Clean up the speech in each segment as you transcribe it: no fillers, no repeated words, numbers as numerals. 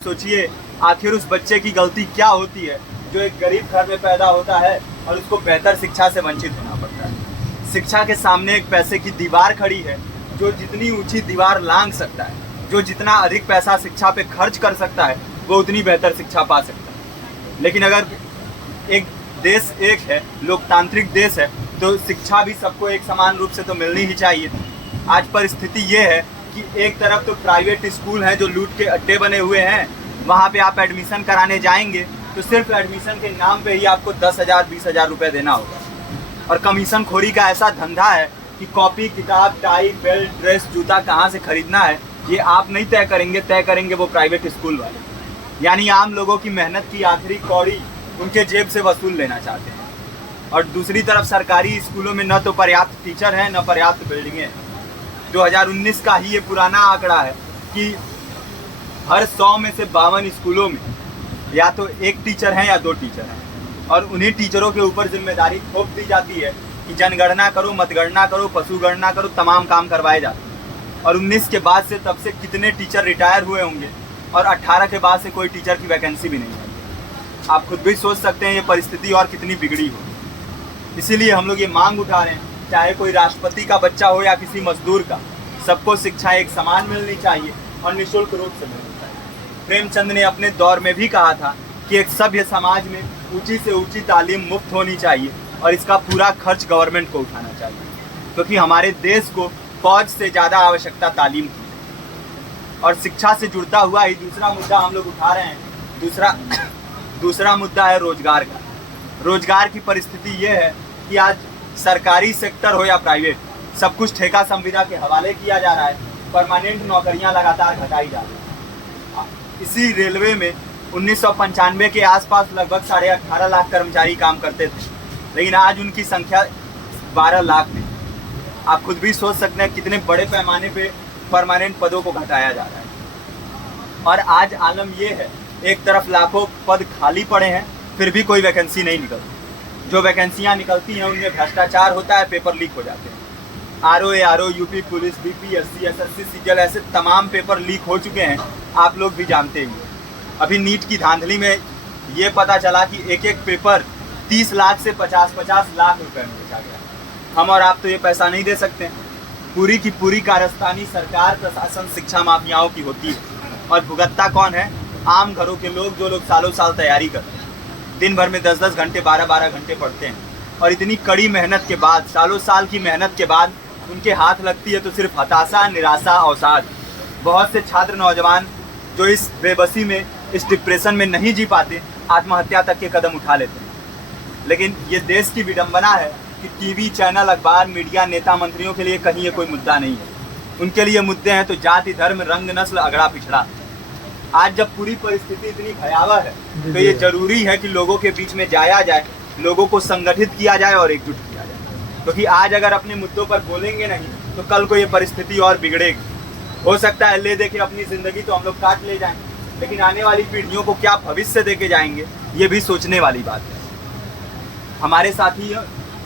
सोचिए आखिर उस बच्चे की गलती क्या होती है जो एक गरीब घर में पैदा होता है और उसको बेहतर शिक्षा से वंचित होना पड़ता है। शिक्षा के सामने एक पैसे की दीवार खड़ी है। जो जितनी ऊंची दीवार लांघ सकता है, जो जितना अधिक पैसा शिक्षा पे खर्च कर सकता है, वो उतनी बेहतर शिक्षा पा सकता है। लेकिन अगर एक देश एक है, लोकतांत्रिक देश है, तो शिक्षा भी सबको एक समान रूप से तो मिलनी ही चाहिए। आज परिस्थिति ये है कि एक तरफ तो प्राइवेट स्कूल हैं जो लूट के अड्डे बने हुए हैं, वहाँ पे आप एडमिशन कराने जाएंगे तो सिर्फ एडमिशन के नाम पे ही आपको 10,000 20,000 रुपये देना होगा। और कमीशन खोरी का ऐसा धंधा है कि कॉपी, किताब, टाई, बेल्ट, ड्रेस, जूता कहाँ से खरीदना है ये आप नहीं तय करेंगे वो प्राइवेट स्कूल वाले। यानी आम लोगों की मेहनत की आखिरी कौड़ी उनके जेब से वसूल लेना चाहते हैं। और दूसरी तरफ सरकारी स्कूलों में न तो पर्याप्त टीचर हैं, न पर्याप्त बिल्डिंगें हैं। 2019 का ही ये पुराना आंकड़ा है कि हर 100 में से 52 स्कूलों में या तो एक टीचर है या 2 टीचर हैं। और उन्हीं टीचरों के ऊपर जिम्मेदारी थोप दी जाती है कि जनगणना करो, मतगणना करो, पशुगणना करो, तमाम काम करवाए जाते हैं। और 19 के बाद से तब से कितने टीचर रिटायर हुए होंगे और 18 के बाद से कोई टीचर की वैकेंसी भी नहीं है। आप खुद भी सोच सकते हैं ये परिस्थिति और कितनी बिगड़ी हो। इसीलिए हम लोग ये मांग उठा रहे हैं, चाहे कोई राष्ट्रपति का बच्चा हो या किसी मजदूर का, सबको शिक्षा एक समान मिलनी चाहिए और निःशुल्क रूप से मिलनी चाहिए। प्रेमचंद ने अपने दौर में भी कहा था कि एक सभ्य समाज में ऊंची से ऊंची तालीम मुफ्त होनी चाहिए और इसका पूरा खर्च गवर्नमेंट को उठाना चाहिए, क्योंकि हमारे देश को फौज से ज़्यादा आवश्यकता तालीम की है। और शिक्षा से जुड़ता हुआ ही दूसरा मुद्दा हम लोग उठा रहे हैं। दूसरा मुद्दा है रोजगार का। रोजगार की परिस्थिति ये है कि आज सरकारी सेक्टर हो या प्राइवेट, सब कुछ ठेका संविदा के हवाले किया जा रहा है। परमानेंट नौकरियां लगातार घटाई जा रही हैं। इसी रेलवे में 1995 के आसपास लगभग 18.5 लाख कर्मचारी काम करते थे, लेकिन आज उनकी संख्या 12 लाख थी। आप खुद भी सोच सकते हैं कितने बड़े पैमाने पे परमानेंट पदों को घटाया जा रहा है। और आज आलम ये है, एक तरफ लाखों पद खाली पड़े हैं, फिर भी कोई वैकेंसी नहीं निकलती। जो वैकेंसियां निकलती हैं उनमें भ्रष्टाचार होता है, पेपर लीक हो जाते हैं। RO, UP police, BPSC, SSC, CGL, ऐसे तमाम पेपर लीक हो चुके हैं, आप लोग भी जानते ही। अभी नीट की धांधली में ये पता चला कि एक एक पेपर 30 लाख से 50-50 लाख रुपए में बेचा गया। हम और आप तो ये पैसा नहीं दे सकते। पूरी की पूरी कारस्तानी सरकार, प्रशासन, शिक्षा माफियाओं की होती है। और भुगतता कौन है? आम घरों के लोग, जो लोग सालों साल तैयारी करते हैं, दिन भर में 10-10 घंटे, 12-12 घंटे पढ़ते हैं। और इतनी कड़ी मेहनत के बाद, सालों साल की मेहनत के बाद उनके हाथ लगती है तो सिर्फ हताशा, निराशा, अवसाद। बहुत से छात्र नौजवान जो इस बेबसी में, इस डिप्रेशन में नहीं जी पाते, आत्महत्या तक के कदम उठा लेते हैं। लेकिन ये देश की विडंबना है कि टीवी चैनल, अखबार, मीडिया, नेता, मंत्रियों के लिए कहीं ये कोई मुद्दा नहीं है। उनके लिए मुद्दे हैं तो जाति, धर्म, रंग, नस्ल, अगड़ा पिछड़ा। आज जब पूरी परिस्थिति इतनी भयावह है तो ये जरूरी है कि लोगों के बीच में जाया जाए, लोगों को संगठित किया जाए और एकजुट किया जाए। क्योंकि आज अगर अपने मुद्दों पर बोलेंगे नहीं तो कल को ये परिस्थिति और बिगड़ेगी। हो सकता है ले दे के अपनी ज़िंदगी तो हम लोग काट ले जाएं, लेकिन आने वाली पीढ़ियों को क्या भविष्य दे के जाएंगे, ये भी सोचने वाली बात है। हमारे साथी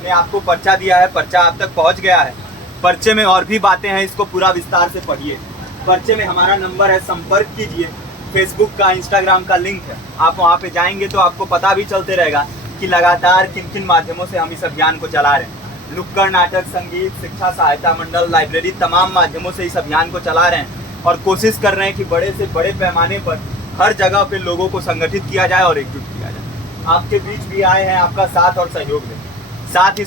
ने आपको पर्चा दिया है, पर्चा आप तक पहुँच गया है। पर्चे में और भी बातें हैं, इसको पूरा विस्तार से पढ़िए। पर्चे में हमारा नंबर है, संपर्क कीजिए। फेसबुक का, इंस्टाग्राम का लिंक है, आप वहाँ पे जाएंगे तो आपको पता भी चलते रहेगा कि लगातार किन किन माध्यमों से हम इस अभियान को चला रहे हैं। नुक्कड़ नाटक, संगीत, शिक्षा सहायता मंडल, लाइब्रेरी, तमाम माध्यमों से इस अभियान को चला रहे हैं और कोशिश कर रहे हैं कि बड़े से बड़े पैमाने पर हर जगह पे लोगों को संगठित किया जाए और एकजुट किया जाए। आपके बीच भी आए हैं आपका साथ और सहयोग दें। साथ ही